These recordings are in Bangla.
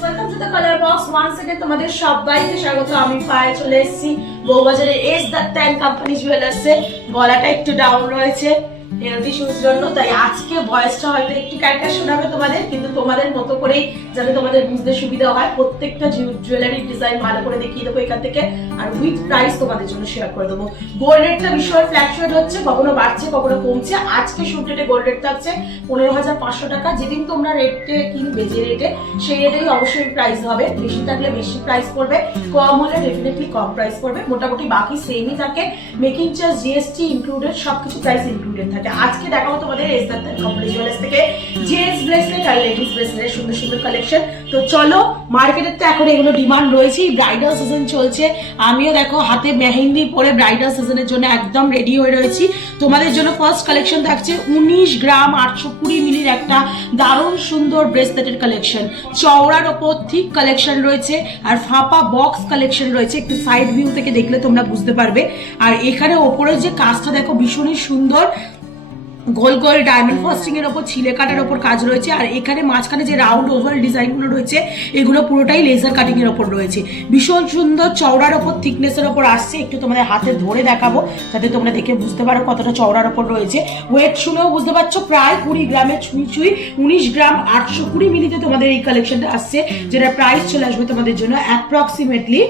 Welcome to the colour box once again তোমাদের সবাইকে স্বাগত। আমি পায়ে চলে এসেছি বউবাজারে এস দ্য 10 কোম্পানি জুয়েলার্সে। গলাটা একটু ডাউন রয়েছে হেলথ ইস্যুর জন্য, তাই আজকে ভয়েসটা হয়তো একটু ক্যারেক্টার শোনাবে তোমাদের, কিন্তু তোমাদের মতো করেই যাতে তোমাদের বুঝতে সুবিধা হয় প্রত্যেকটা জুয়েলারির ডিজাইন ভালো করে দেখিয়ে দেবো এখান থেকে, আর উইথ প্রাইস তোমাদের জন্য শেয়ার করে দেবো। গোল্ড রেটটা ভীষণ ফ্ল্যাকচুয়েট হচ্ছে, কখনো বাড়ছে কখনো কমছে। আজকে শুট রেটে গোল্ড রেট থাকছে 15,500 টাকা। যেদিন তোমরা রেটে কিনবে যে রেটে, সেই রেটেই অবশ্যই প্রাইস হবে। বেশি থাকলে বেশি প্রাইস পড়বে, কম হলে ডেফিনেটলি কম প্রাইস পড়বে। মোটামুটি বাকি সেমই থাকে, মেকিং চার্জ জিএসটি ইনক্লুডেড, সবকিছু প্রাইস ইনক্লুডেড থাকে। আজকে দেখাবো তোমাদের এস দ্য 10 কোম্পানি জুয়েলার্স থেকে জেন্টস ব্রেসলেট আর লেডিস ব্রেসলেটের সুন্দর সুন্দর কালেকশন। তো চলো, মার্কেটের তো এখন এগুলো ডিমান্ড রয়েছে, ব্রাইডাল সিজন চলছে। আমিও দেখো হাতে মেহেন্দি পরে ব্রাইডাল সিজনের জন্য একদম রেডি হয়ে রয়েছি। তোমাদের জন্য ফার্স্ট কালেকশন থাকছে 19 গ্রাম 820 মিলির একটা দারুণ সুন্দর ব্রেসলেটের কালেকশন। চওড়ার ওপর থিক কালেকশন রয়েছে আর ফাঁপা বক্স কালেকশন রয়েছে। একটু সাইড ভিউ থেকে দেখলে তোমরা বুঝতে পারবে। আর এখানে ওপরের যে কাজটা দেখো ভীষণই সুন্দর, গোল গোল ডায়মন্ড ফস্টিং এর ওপর ছিলে কাটার ওপর কাজ রয়েছে। আর এখানে মাঝখানে যে রাউন্ড ওভাল ডিজাইনগুলো রয়েছে এগুলো পুরোটাই লেজার কাটিং এর ওপর রয়েছে। ভীষণ সুন্দর চওড়ার ওপর থিকনেসের ওপর আসছে। একটু তোমাদের হাতে ধরে দেখাবো যাতে তোমরা দেখে বুঝতে পারো কতটা চওড়ার ওপর রয়েছে। ওয়েট শুনেও বুঝতে পারছো, প্রায় 20 গ্রামের ছুঁই 19 গ্রাম 820 মিলিতে তোমাদের এই কালেকশনটা আসছে, যেটা প্রাইস চলে আসবে তোমাদের জন্য অ্যাপ্রক্সিমেটলি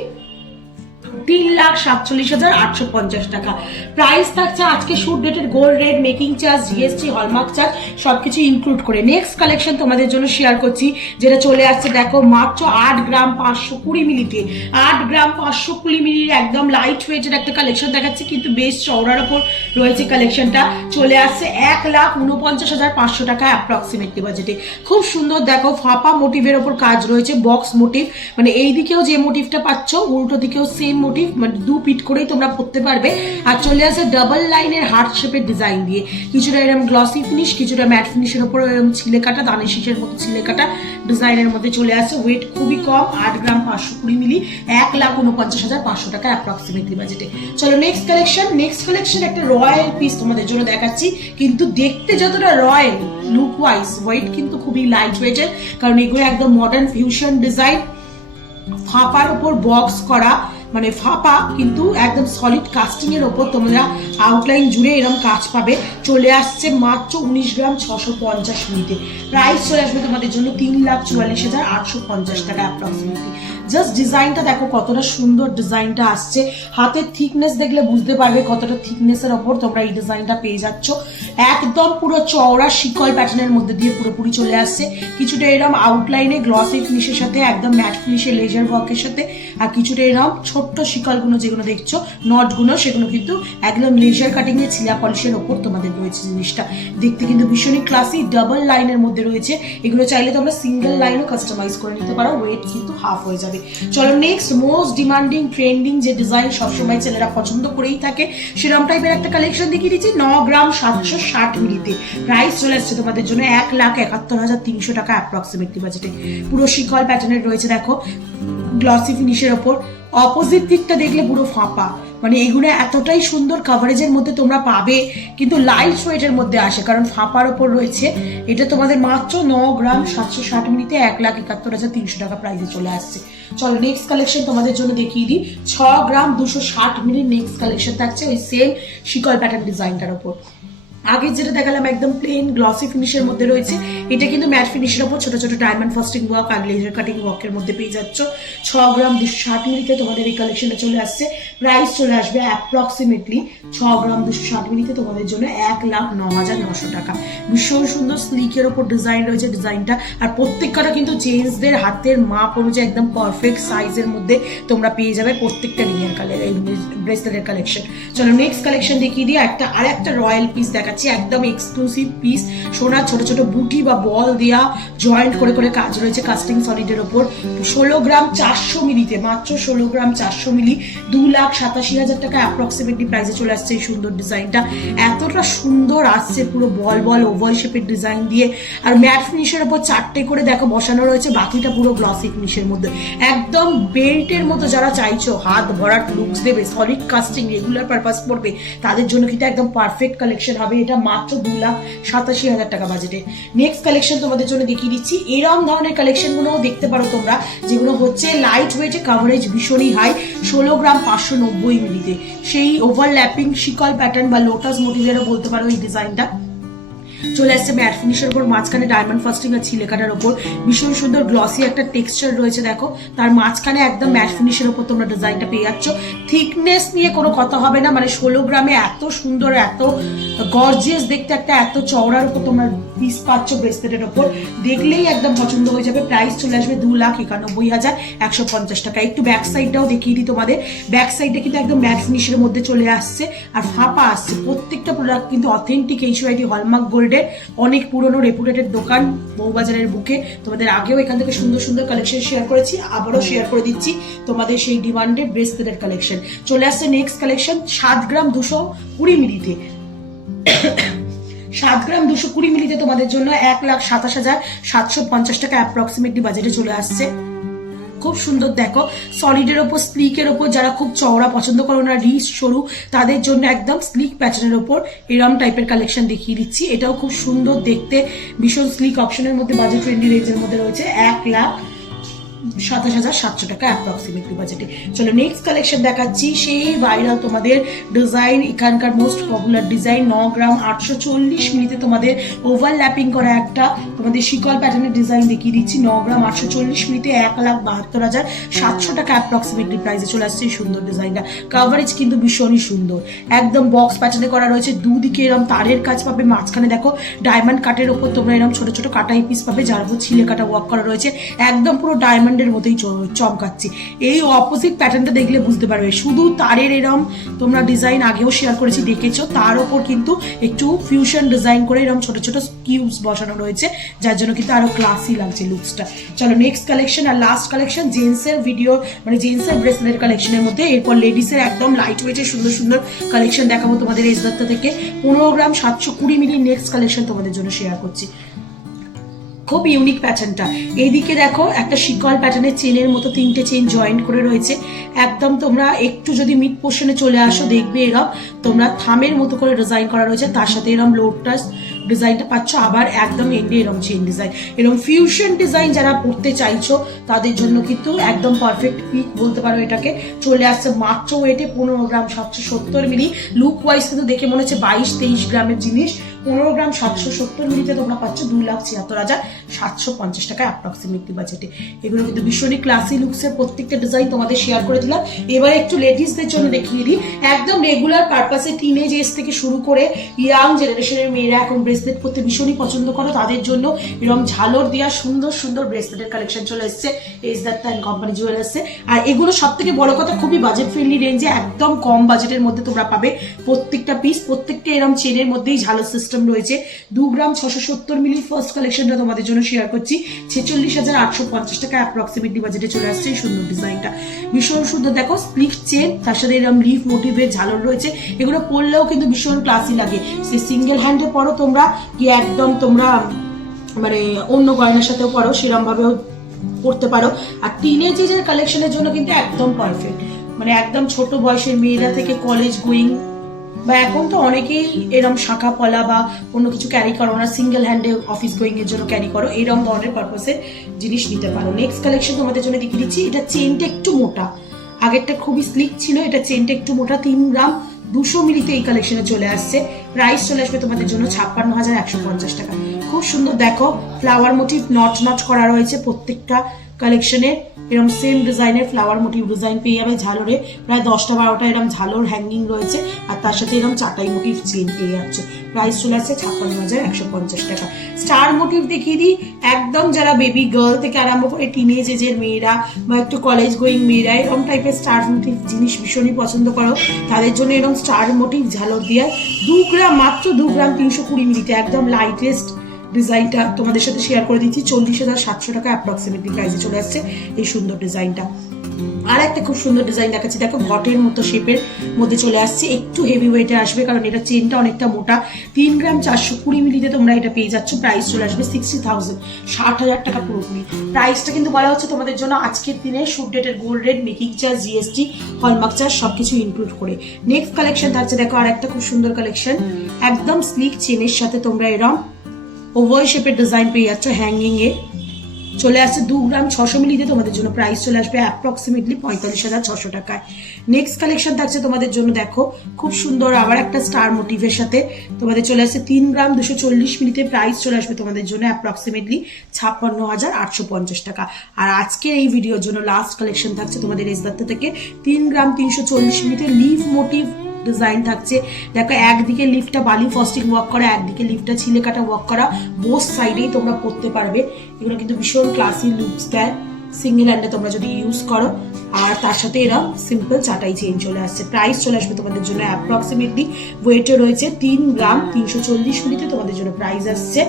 3,47,850 টাকা। প্রাইস থাকছে আজকে শুট ডেটের gold rate, making charge, GST, hallmark charge সবকিছু ইনক্লুড করে। নেক্সট কালেকশন তোমাদের জন্য শেয়ার করছি, যেটা চলে আসছে দেখো মাত্র 8 গ্রাম 520 মিলিতে। 8 গ্রাম 520 মিলির একদম লাইট ওয়েটের একটা কালেকশন দেখাচ্ছে, কিন্তু বেশ চওড়ার ওপর রয়েছে কালেকশনটা। চলে আসছে 1,49,500 টাকা অ্যাপ্রক্সিমেটলি বাজেটে। খুব সুন্দর দেখো ফাঁপা মোটিভের ওপর কাজ রয়েছে, বক্স মোটিভ, মানে এই দিকেও যে মোটিভটা পাচ্ছ উল্টো দিকেও সেম মোটিভ, মানে দু পিট করেই তোমরা পড়তে পারবে। আর চলে আসে ডাবল লাইনের হার্ট শেপের ডিজাইন দিয়ে, কিছুটা এরকম গ্লসি ফিনিশ, কিছুটা ম্যাট ফিনিশের উপর এরকম ছিলে কাটা, দানে শীষের মতো ছিলে কাটা ডিজাইনের মধ্যে চলে আসে। ওয়েট খুবই কম, 8 গ্রাম 520 মিলি, 1,49,500 টাকা অ্যাপ্রক্সিমেটলি বাজেটে। চলো নেক্সট কালেকশন একটা রয়্যাল পিস তোমাদের জন্য দেখাচ্ছি, কিন্তু দেখতে যতটা রয়্যাল লুক ওয়াইজ ওয়েট কিন্তু খুবই লাইট ওয়েটের, কারণ এগুলো একদম মডার্ন ফিউশন ডিজাইন। ফাঁপার উপর বক্স করা, মানে ফাঁপা কিন্তু একদম সলিড কাস্টিং এর ওপর তোমরা আউটলাইন জুড়ে এরকম কাজ পাবে। চলে আসছে মাত্র 19 গ্রাম 650 মিলিতে। প্রাইস চলে আসবে তোমাদের জন্য 3,44,850 টাকা অ্যাপ্রক্সিমেটলি। জাস্ট ডিজাইনটা দেখো কতটা সুন্দর ডিজাইনটা আসছে। হাতের থিকনেস দেখলে বুঝতে পারবে কতটা থিকনেসের ওপর তোমরা এই ডিজাইনটা পেয়ে যাচ্ছ। একদম পুরো চওড়া শিকল প্যাটার্নের মধ্যে দিয়ে পুরোপুরি চলে আসছে। কিছুটা এরকম আউটলাইনে গ্লসি ফিনিশের সাথে একদম ম্যাট ফিনিশের লেজার ওয়ার্কের সাথে, আর কিছুটা এরকম ছোট্ট শিকলগুলো যেগুলো দেখছো নটগুলো, সেগুলো কিন্তু একদম লেজার কাটিং এর ছিলা পলিশের ওপর তোমাদের রয়েছে। জিনিসটা দেখতে কিন্তু ভীষণই ক্লাসি, ডাবল লাইনের মধ্যে রয়েছে। এগুলো চাইলে তোমরা সিঙ্গেল লাইনও কাস্টমাইজ করে নিতে পারো, ওয়েট কিন্তু হাফ হয়ে যাবে। চলো নেক্সট মোস্ট ডিমান্ডিং ট্রেন্ডিং যে ডিজাইন সবসময় ছেলেরা পছন্দ করেই থাকে, সেরকম টাইপের একটা কালেকশন দেখিয়ে দিচ্ছি 9 গ্রাম 760 মিলিতে। প্রাইস চলে আসছে তোমাদের জন্য 1,71,300 টাকা অ্যাপ্রক্সিমেটলি বাজেটে। পুরো শিকল প্যাটার্নের রয়েছে দেখো গ্লসি ফিনিশের ওপর। অপোজিট দিকটা দেখলে পুরো ফাঁপা, মানে এগুলো এতটাই সুন্দর কাভারেজের মধ্যে তোমরা পাবে, কিন্তু লাইট ওয়েটের মধ্যে আসে কারণ ফাঁপার ওপর রয়েছে। এটা তোমাদের মাত্র 9 গ্রাম 760 মিলিতে 1,71,300 টাকা প্রাইসে চলে আসছে। চলো নেক্সট কালেকশন তোমাদের জন্য দেখিয়ে দিই। 6 গ্রাম 260 মিলির নেক্সট কালেকশন থাকছে ওই সেম শিকল প্যাটার্ন ডিজাইনটার ওপর। আগে যেটা দেখালাম একদম প্লেন গ্লসি ফিনিশের মধ্যে রয়েছে, এটা কিন্তু ম্যাট ফিনিশের ওপর ছোট ছোট ডায়মন্ড ফাস্টিং ওয়ার্ক আর লেজার কাটিং ওয়ার্কের মধ্যে পেয়ে যাচ্ছ। 6 গ্রাম 260 মিলিতে তোমাদের এই কালেকশনে চলে আসছে। প্রাইস চলে আসবে অ্যাপ্রক্সিমেটলি 6 গ্রাম 260 মিলিতে তোমাদের জন্য 1,09,900 টাকা। ভীষণ সুন্দর স্লিকের ওপর ডিজাইন রয়েছে ডিজাইনটা, আর প্রত্যেকটা কিন্তু জেন্টসদের হাতের মাপ অনুযায়ী একদম পারফেক্ট সাইজের মধ্যে তোমরা পেয়ে যাবে প্রত্যেকটা রিংয়ের কালার এই ব্রেসলেটের কালেকশন। চলো নেক্সট কালেকশন দেখিয়ে দিই। আর একটা রয়্যাল পিস দেখা, একদম এক্সক্লুসিভ পিস। সোনার ছোট ছোট বুটি বা বল দেওয়া জয়েন্ট করে করে কাজ রয়েছে কাস্টিং সলিডের ওপর। 16 গ্রাম 400 মিলিতে, মাত্র 16 গ্রাম 400 মিলি, 2,87,000 টাকা অ্যাপ্রক্সিমেটলি প্রাইসে চলে আসছে এই সুন্দর ডিজাইনটা। এতটা সুন্দর আসছে পুরো বল বল ওভাল শেপের ডিজাইন দিয়ে, আর ম্যাট ফিনিশের ওপর 4টে করে দেখো বসানো রয়েছে, বাকিটা পুরো গ্লসি ফিনিশের মধ্যে। একদম বেল্টের মতো যারা চাইছো হাত ভরাট লুকস দেবে, সলিড কাস্টিং, রেগুলার পারপাস পড়বে, তাদের জন্য কিন্তু একদম পারফেক্ট কালেকশন হবে এটা মাত্র 2,87,000 টাকা বাজেটে। নেক্সট কালেকশন তোমাদের জন্য দেখিয়ে দিচ্ছি, এরকম ধরনের কালেকশনগুলো দেখতে পারো তোমরা, যেগুলো হচ্ছে লাইট ওয়েটে, কাভারেজ ভীষণই হাই, 16 গ্রাম 590 মিলিতে, সেই ওভারল্যাপিং শিকল প্যাটার্ন বা লোটাস মোটিভেরও বলতে পারো এই ডিজাইনটা চলে আসছে ম্যাট ফিনিশের উপর, মাঝখানে ডায়মন্ড ফাস্টিং আর ছিলেকাটার উপর ভীষণ সুন্দর গ্লসি একটা টেক্সচার রয়েছে। দেখো তার মাঝখানে একদম ম্যাট ফিনিশের উপর তোমরা ডিজাইনটা পেয়ে যাচ্ছ। থিকনেস নিয়ে কোনো কথা হবে না, মানে 16 গ্রামে এত সুন্দর, এত গর্জিয়াস দেখতে একটা এত চওড়ার উপর তোমরা পিস পাচ্ছ ব্রেসলেটের ওপর, দেখলেই একদম পছন্দ হয়ে যাবে। প্রাইস চলে আসবে 2,91,150 টাকা। একটু ব্যাক সাইডটাও দেখিয়ে দিই তোমাদের, ব্যাক সাইডটা কিন্তু একদম ম্যাট ফিনিশের মধ্যে চলে আসছে আর ফাঁপা আসছে। প্রত্যেকটা প্রোডাক্ট কিন্তু অথেন্টিক HYD হলমার্ক গোল্ডের, অনেক পুরনো রেপুটেটেড দোকান বউবাজারের বুকে। তোমাদের আগেও এখান থেকে সুন্দর সুন্দর কালেকশন শেয়ার করেছি, আবারও শেয়ার করে দিচ্ছি তোমাদের সেই ডিমান্ডেড ব্রেসলেটের কালেকশন। চলে আসছে নেক্সট কালেকশন 7 গ্রাম 220 মিলিতে। 7 গ্রাম 220 মিলিতে তোমাদের জন্য 1,27,750 টাকা অ্যাপ্রক্সিমেটলি বাজেটে চলে আসছে। খুব সুন্দর দেখো, সলিডের ওপর স্লিকের ওপর যারা খুব চওড়া পছন্দ করো না, রিস্ট সরু, তাদের জন্য একদম স্লিক প্যাটার্নের ওপর এরম টাইপের কালেকশন দেখিয়ে দিচ্ছি। এটাও খুব সুন্দর দেখতে, ভীষণ স্লিক অপশনের মধ্যে, বাজেট ফ্রেন্ডলি রেঞ্জের মধ্যে রয়েছে, 1,27,700 টাকা অ্যাপ্রক্সিমেটলি বাজেটে। চলো নেক্সট কালেকশন দেখাচ্ছি, সেই ভাইরাল তোমাদের ডিজাইন, এখানকার মোস্ট পপুলার ডিজাইন, 9 গ্রাম 840 মিলিতে তোমাদের ওভারল্যাপিং করা একটা তোমাদের শিকল প্যাটার্নের ডিজাইন দেখিয়ে দিচ্ছি। 9 গ্রাম 840 মিলিতে 1,72,700 টাকা অ্যাপ্রক্সিমেটলি প্রাইসে চলে আসছে এই সুন্দর ডিজাইনটা। কাভারেজ কিন্তু ভীষণই সুন্দর, একদম বক্স প্যাটার্নে করা রয়েছে, দুদিকে এরকম তারের কাজ পাবে, মাঝখানে দেখো ডায়মন্ড কাটের ওপর তোমরা এরকম ছোট ছোট কাটাই পিস পাবে, যার উপর ছিলে কাটা ওয়ার্ক করা রয়েছে, একদম পুরো ডায়মন্ডের মতোই চমকাচ্ছি। এই অপোজিট প্যাটার্নটা দেখলে বুঝতে পারবে, শুধু তারের এরকম তোমরা ডিজাইন আগেও শেয়ার করেছি দেখেছো, তার ওপর কিন্তু একটু ফিউশন ডিজাইন করে এরকম ছোট ছোট কিউবস বসানো রয়েছে, যার জন্য কিন্তু আরো ক্লাসি লাগছে লুকসটা। চলো নেক্সট কালেকশন আর লাস্ট কালেকশন, জেন্টসের ভিডিও মানে জেন্টসের ব্রেসলেট কালেকশনের মধ্যে, এরপর লেডিসের একদম লাইট ওয়েটের সুন্দর সুন্দর কালেকশন দেখাবো তোমাদের এস দত্ত থেকে। 15 গ্রাম 720 মিলি নেক্সট কালেকশন তোমাদের জন্য শেয়ার করছি। খুব ইউনিক প্যাটার্নটা, এইদিকে দেখো একটা শিকল প্যাটার্নের চেনের মতো 3টে চেন জয়েন্ট করে রয়েছে, একদম তোমরা একটু যদি মিড পোর্শনে চলে আসো দেখবে এরকম তোমরা থামের মতো করে ডিজাইন করা রয়েছে, তার সাথে এরকম লোটাস ডিজাইনটা পাচ্ছ, আবার একদম এন্ডে এরকম চেন ডিজাইন, এরকম ফিউশন ডিজাইন যারা পড়তে চাইছো তাদের জন্য কিন্তু একদম পারফেক্ট পিক বলতে পারো এটাকে। চলে আসছে মাত্র ওয়েটে 15 গ্রাম 770 মিলি, লুক ওয়াইজ কিন্তু দেখে মনে হচ্ছে 22-23 গ্রামের জিনিস। 15 গ্রাম 770 মিলিতে তোমরা পাচ্ছ 2,76,750 টাকা অ্যাপ্রক্সিমেটলি বাজেটে। এগুলো কিন্তু ভীষণই ক্লাসি লুকসের প্রত্যেকটা ডিজাইন তোমাদের শেয়ার করে দিলাম। এবার একটু লেডিসদের জন্য দেখিয়ে দিই, একদম রেগুলার পারপাসে টিনেজ এজ থেকে শুরু করে ইয়াং জেনারেশনের মেয়েরা এখন ব্রেসলেট পরতে ভীষণই পছন্দ করো, তাদের জন্য এরকম ঝালর দেওয়া সুন্দর সুন্দর ব্রেসলেটের কালেকশন চলে এসছে এস দত্তা অ্যান্ড কোম্পানি জুয়েলার্সে। আর এগুলো সব থেকে বড় কথা খুবই বাজেট ফ্রেন্ডলি রেঞ্জে, একদম কম বাজেটের মধ্যে তোমরা পাবে প্রত্যেকটা পিস, প্রত্যেকটা এরকম চেনের মধ্যেই ঝালর সিস্টেম রয়েছে। 2 গ্রাম 670 মিলি ফার্স্ট কালেকশনটা তোমাদের জন্য শেয়ার করছি, 46,850 টাকা অ্যাপ্রক্সিমেটলি বাজেটে চলে আসছে এই সুন্দর ডিজাইনটা। ভীষণ সুন্দর দেখো, স্প্লিট চেন, তার সাথে এরকম লিফ মোটিভের ঝালর রয়েছে, এগুলো পরলেও কিন্তু ভীষণ ক্লাসি লাগে। সে সিঙ্গেল হ্যান্ডে পরো তোমরা কি একদম তোমরা মানে অন্য গয়নার সাথেও পরো, সেরকম ভাবেও পড়তে পারো। আর টিনেজের কালেকশনের জন্য কিন্তু একদম পারফেক্ট, মানে একদম ছোট বয়সের মেয়েরা থেকে কলেজ গোয়িং বা এখন তো অনেকেই এরকম শাখা পলা বা অন্য কিছু ক্যারি করো না, সিঙ্গেল হ্যান্ডে অফিস গোয়িং এর জন্য ক্যারি করো, এরকম ধরনের পারপাসের জিনিস নিতে পারো। নেক্সট কালেকশন তোমাদের জন্য দেখিয়ে দিচ্ছি, এটা চেনটা একটু মোটা, আগেরটা খুবই স্লিক ছিল, এটা চেনটা একটু মোটা, 3 গ্রাম 200 মিলিতে এই কালেকশনে চলে আসছে। প্রাইস চলে আসবে তোমাদের জন্য 56,150 টাকা। খুব সুন্দর দেখো, ফ্লাওয়ার মোটিভ নট নট করা রয়েছে প্রত্যেকটা কালেকশনে, এরকম সেম ডিজাইনের ফ্লাওয়ার মোটিভ ডিজাইন পেয়ে যাবে ঝালরে, প্রায় 10টা-12টা এরকম ঝালর হ্যাঙ্গিং রয়েছে, আর তার সাথে এরকম চাটাই মোটিভ চেন পেয়ে যাচ্ছে। প্রাইস চলে আসছে 56,150 টাকা। স্টার মোটিভ দেখিয়ে দিই, একদম যারা বেবি গার্ল থেকে আরম্ভ করে টিনেজ এজের মেয়েরা বা একটু কলেজ গোয়িং মেয়েরা এরকম টাইপের স্টার মোটিভ জিনিস ভীষণই পছন্দ করো, তাদের জন্য এরকম স্টার মোটিভ ঝালর দিয়ে 2 গ্রাম মাত্র 2 গ্রাম 320 মিলিতে একদম লাইটেস্ট ডিজাইনটা তোমাদের সাথে শেয়ার করে দিচ্ছি। 40,700 টাকা অ্যাপ্রক্সিমেটলি প্রাইসে চলে আসছে এই সুন্দর ডিজাইনটা। আর একটা খুব সুন্দর ডিজাইন দেখাচ্ছি, দেখো ঘটের মতো শেপের মধ্যে চলে আসছে, একটু হেভি ওয়েটে আসবে কারণ এটা চেনটা অনেকটা মোটা। 3 গ্রাম 420 মিলিতে তোমরা এটা পেয়ে যাচ্ছ। প্রাইস চলে আসবে 60,000, 60,000 টাকা পুরোপুরি। প্রাইসটা কিন্তু বলা হচ্ছে তোমাদের জন্য আজকের দিনে শুট ডেটের gold rate, making charge, GST, hallmark charge সবকিছু ইনক্লুড করে। নেক্সট কালেকশন থাকছে দেখো আর একটা খুব সুন্দর কালেকশন, একদম স্লিক চেনের সাথে তোমরা এরকম ওভাল শেপের ডিজাইন পেয়ে যাচ্ছ হ্যাঙ্গিং এ। চলে আসছে 2 গ্রাম 600 মিলিতে তোমাদের জন্য। প্রাইস চলে আসবে অ্যাপ্রক্সিমেটলি 45,600 টাকায়। নেক্সট কালেকশন থাকছে তোমাদের জন্য দেখো খুব সুন্দর আবার একটা স্টার মোটিভের সাথে তোমাদের চলে আসছে 3 গ্রাম 240 মিলিতে। প্রাইস চলে আসবে তোমাদের জন্য অ্যাপ্রক্সিমেটলি 56,850 টাকা। আর আজকের এই ভিডিওর জন্য লাস্ট কালেকশন থাকছে তোমাদের এসদাত্ত থেকে 3 গ্রাম 340 মিলিতে লিফ মোটিভ ডিজাইন থাকছে। দেখো একদিকে লিফটা বালি ফস্টিং ওয়ার্ক করা, একদিকে লিফটা ছিলে কাটা ওয়ার্ক করা, বোথ সাইডেই তোমরা পরতে পারবে। এগুলো কিন্তু ভীষণ ক্লাসি লুকস দেয় সিঙ্গেল হ্যান্ডে তোমরা যদি ইউজ করো। আর তার সাথে এরা সিম্পল চাটাই চেইন চলে আসছে। প্রাইস চলে আসবে তোমাদের জন্য অ্যাপ্রক্সিমেটলি ওয়েটে রয়েছে 3 গ্রাম 340 মিলিতে তোমাদের জন্য প্রাইস আসছে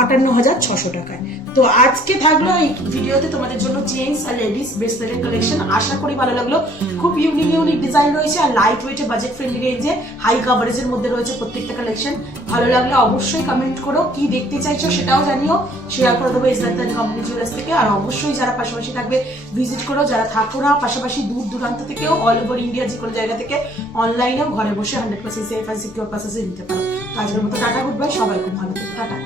58,600 টাকায়। তো আজকে থাকলো এই ভিডিওতে তোমাদের জন্য জেন্টস আর লেডিস ব্রেসলেটের কালেকশন। আশা করি ভালো লাগলো। খুব ইউনিক ডিজাইন রয়েছে আর লাইট ওয়েটে বাজেট ফ্রেন্ডলি রেঞ্জে হাই কাভারেজের মধ্যে রয়েছে প্রত্যেকটা কালেকশন। ভালো লাগলে অবশ্যই কমেন্ট করো, কি দেখতে চাইছো সেটাও জানিও, শেয়ার করে দেবো ইসলাম কোম্পানি জুয়েলার্স থেকে। আর অবশ্যই যারা পাশাপাশি থাকবে ভিজিট করো, যারা থাকো না পাশাপাশি দূর দূরান্ত থেকেও অল ওভার ইন্ডিয়া যে কোনো জায়গা থেকে অনলাইনেও ঘরে বসে 100% সেফ আর সিকিউর প্রসেসে নিতে পারো। আজকের মতো টাটা, গুড বাই, সবাই খুব ভালো থেকো, টাটা।